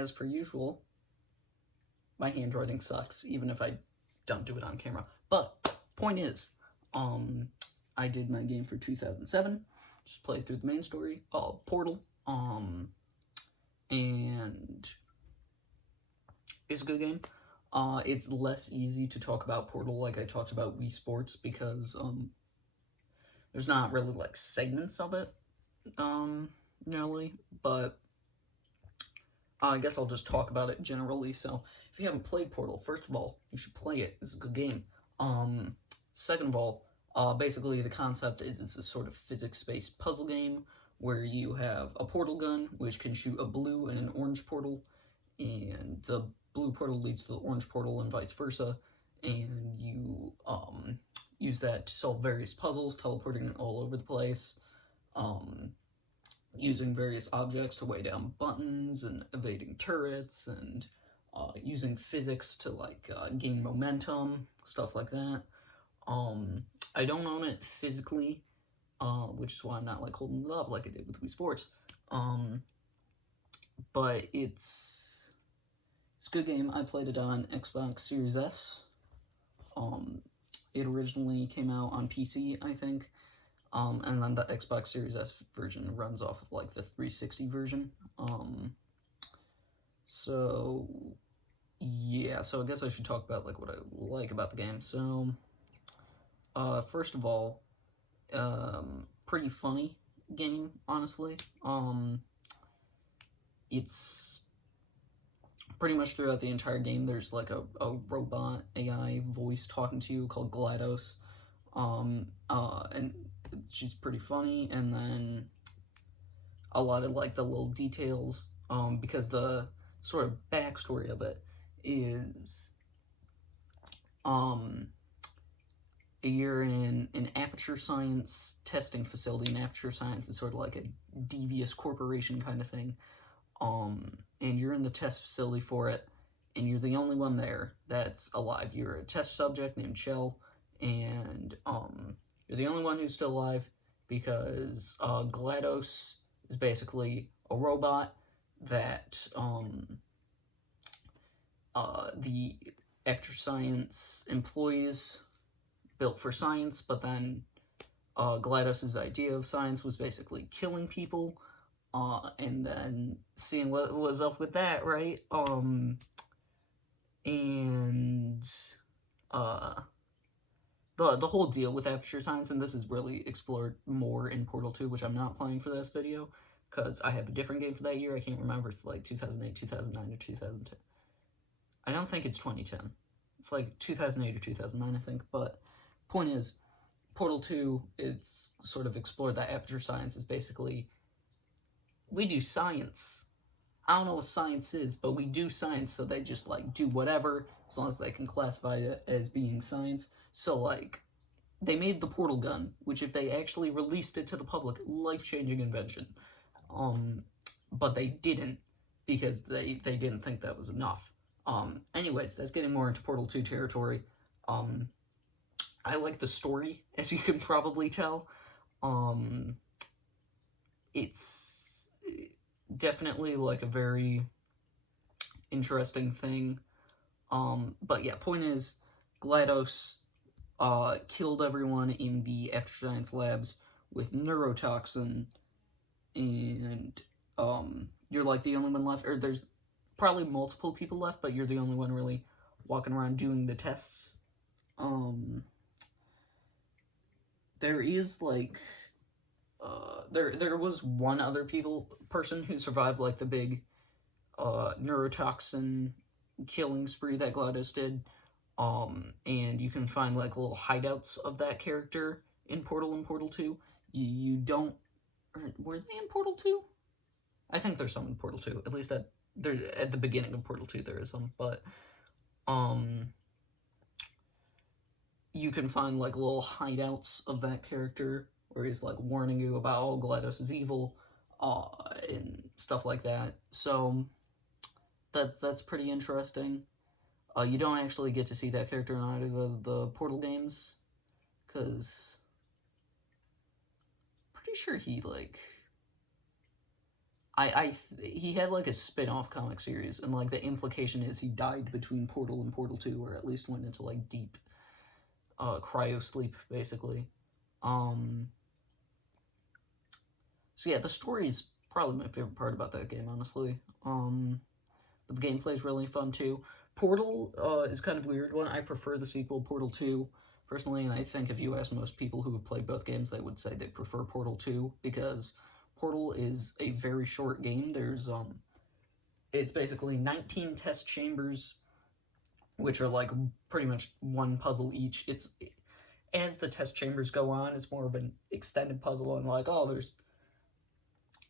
as per usual, my handwriting sucks, even if I don't do it on camera. But, point is, I did my game for 2007, just played through the main story, Portal, and it's a good game. It's less easy to talk about Portal like I talked about Wii Sports, because, there's not really, like, segments of it, really, but I guess I'll just talk about it generally. So, if you haven't played Portal, first of all, you should play it. It's a good game. Second of all, basically the concept is it's a sort of physics-based puzzle game where you have a portal gun, which can shoot a blue and an orange portal, and the blue portal leads to the orange portal and vice versa, and you, use that to solve various puzzles, teleporting all over the place, using various objects to weigh down buttons, and evading turrets, and using physics to, like, gain momentum, stuff like that. I don't own it physically, which is why I'm not, like, holding it up like I did with Wii Sports, but it's a good game. I played it on Xbox Series S. It originally came out on PC, I think, and then the Xbox Series S version runs off of, like, the 360 version. So, yeah, so I guess I should talk about, like, what I like about the game. So, first of all, pretty funny game, honestly. It's pretty much throughout the entire game, there's, like, a robot AI voice talking to you called GLaDOS, and she's pretty funny, and then a lot of, like, the little details, because the sort of backstory of it is, you're in an Aperture Science testing facility, and Aperture Science is sort of like a devious corporation kind of thing, and you're in the test facility for it, and you're the only one there that's alive. You're a test subject named Shell, and, you're the only one who's still alive, because, GLaDOS is basically a robot that, the Aperture Science employees built for science, but then, GLaDOS's idea of science was basically killing people, and then seeing what was up with that, right? The whole deal with Aperture Science, and this is really explored more in Portal 2, which I'm not playing for this video, because I have a different game for that year. I can't remember, it's like 2008, 2009, or 2010. I don't think it's 2010. It's like 2008 or 2009, I think, but point is, Portal 2, it's sort of explored that Aperture Science is basically, we do science. I don't know what science is, but we do science, so they just, like, do whatever, as long as they can classify it as being science. So, like, they made the portal gun, which if they actually released it to the public, life-changing invention. But they didn't, because they didn't think that was enough. Anyways, that's getting more into Portal 2 territory. I like the story, as you can probably tell. It's definitely, like, a very interesting thing. But yeah, point is, GLaDOS, killed everyone in the Aperture Science labs with neurotoxin, and, you're, like, the only one left, or there's probably multiple people left, but you're the only one really walking around doing the tests. There is, like, there was one other person who survived, like, the big, neurotoxin killing spree that GLaDOS did, and you can find, like, little hideouts of that character in Portal and Portal 2. You don't, were they in Portal 2? I think there's some in Portal 2, at least at the beginning of Portal 2 there is some, but, you can find, like, little hideouts of that character, where he's, like, warning you about, oh, GLaDOS is evil, and stuff like that. So, that's pretty interesting. You don't actually get to see that character in either of the Portal games, because pretty sure he, like, he had like a spin-off comic series, and like the implication is he died between Portal and Portal 2, or at least went into like deep cryo sleep, basically. So yeah, the story is probably my favorite part about that game, honestly. But the gameplay is really fun too. Portal is kind of a weird one. I prefer the sequel, Portal 2, personally, and I think if you ask most people who have played both games, they would say they prefer Portal 2, because Portal is a very short game. There's it's basically 19 test chambers, which are like pretty much one puzzle each. It's as the test chambers go on, it's more of an extended puzzle, and like, oh, there's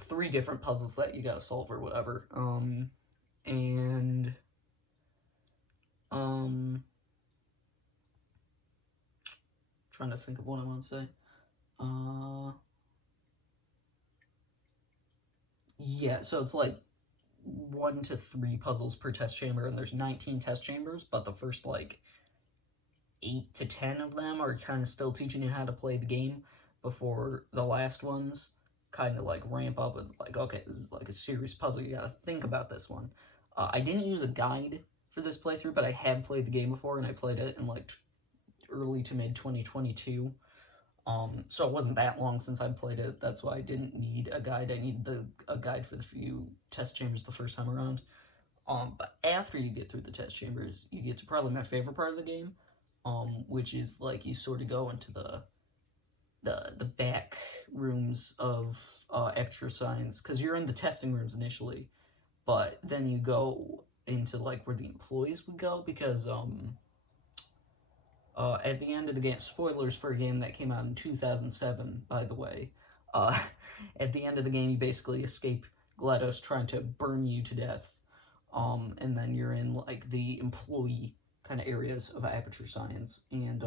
3 different puzzles that you gotta solve or whatever. Trying to think of what I want to say. Yeah, so it's like 1 to 3 puzzles per test chamber, and there's 19 test chambers, but the first like 8 to 10 of them are kind of still teaching you how to play the game before the last ones kind of like ramp up with like, okay, this is like a serious puzzle, you gotta think about this one. I didn't use a guide for this playthrough, but I had played the game before, and I played it in like early to mid 2022. So it wasn't that long since I played it. That's why I didn't need a guide. I needed a guide for the few test chambers the first time around. But after you get through the test chambers, you get to probably my favorite part of the game, which is like you sort of go into the back rooms of Aperture Science, because you're in the testing rooms initially, but then you go into like where the employees would go, because at the end of the game, spoilers for a game that came out in 2007, by the way, at the end of the game, you basically escape GLaDOS trying to burn you to death, and then you're in, like, the employee kind of areas of Aperture Science, and,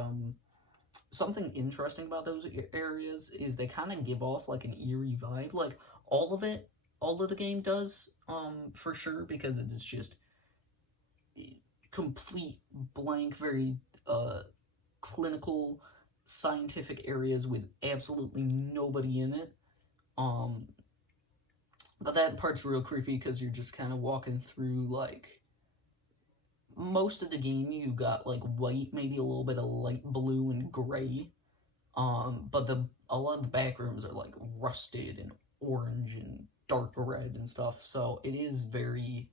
something interesting about those areas is they kind of give off, like, an eerie vibe. Like, all of the game does, for sure, because it's just complete blank, very, clinical, scientific areas with absolutely nobody in it. But that part's real creepy, because you're just kind of walking through, like, most of the game you got, like, white, maybe a little bit of light blue and gray, but a lot of the back rooms are, like, rusted and orange and dark red and stuff, so it is very,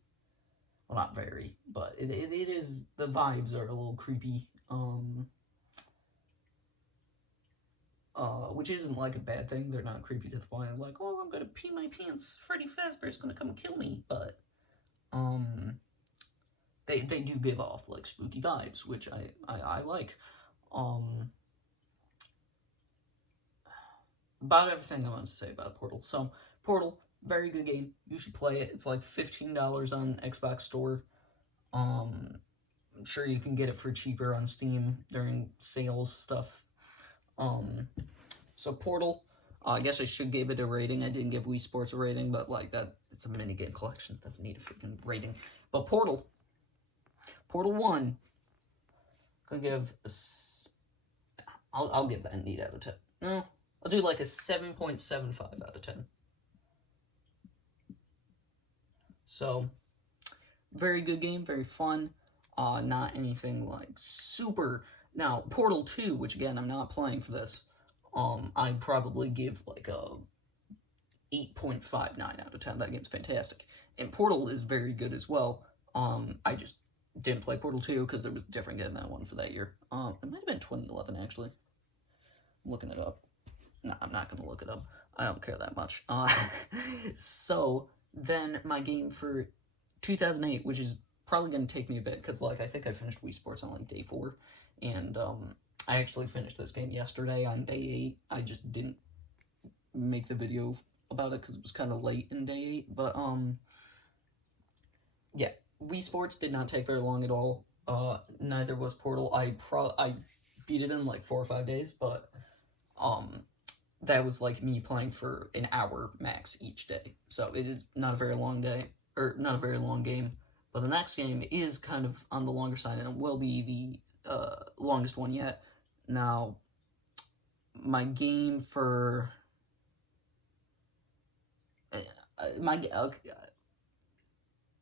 well, not very, but it is, the vibes are a little creepy, which isn't, like, a bad thing. They're not creepy to the point of, like, oh, I'm gonna pee my pants, Freddy Fazbear's gonna come kill me, but, they do give off, like, spooky vibes, which I like. About everything I want to say about Portal. So, Portal, very good game. You should play it. It's like $15 on Xbox Store. I'm sure you can get it for cheaper on Steam during sales stuff. So Portal, I guess I should give it a rating. I didn't give Wii Sports a rating, but like that, it's a minigame collection. It doesn't need a freaking rating. But Portal 1, gonna give I'll give that an 8 out of 10. No, I'll do like a 7.75 out of 10. So, very good game, very fun. Not anything like super. Now, Portal 2, which again I'm not playing for this, I'd probably give like a 8.59 out of 10. That game's fantastic. And Portal is very good as well. I just didn't play Portal 2 because there was a different game than that one for that year. It might have been 2011, actually. I'm looking it up. No, I'm not going to look it up. I don't care that much. So, then my game for 2008, which is probably going to take me a bit, because, like, I think I finished Wii Sports on, like, day 4, and, I actually finished this game yesterday on day 8. I just didn't make the video about it, because it was kind of late in day 8, but, yeah, Wii Sports did not take very long at all. Neither was Portal. I beat it in, like, 4 or 5 days, but, that was, like, me playing for an hour max each day. So it is not a very long day, or not a very long game. But the next game is kind of on the longer side, and it will be the longest one yet. Now, my game for...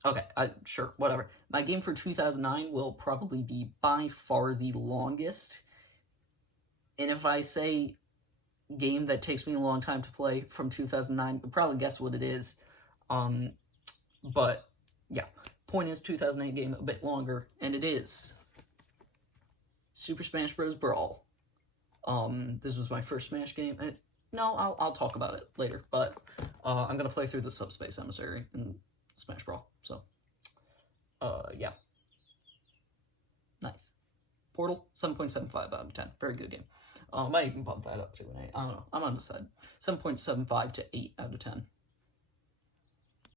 Okay, sure, whatever. My game for 2009 will probably be by far the longest. And if I say game that takes me a long time to play from 2009, you'll probably guess what it is. But yeah, point is 2008 game a bit longer, and it is Super Smash Bros. Brawl. This was my first Smash game. No, I'll talk about it later, but I'm gonna play through the Subspace Emissary in Smash Brawl. So, yeah, nice. Portal 7.75 out of 10. Very good game. I might even bump that up to an 8. I don't know. I'm undecided. 7.75 to 8 out of 10.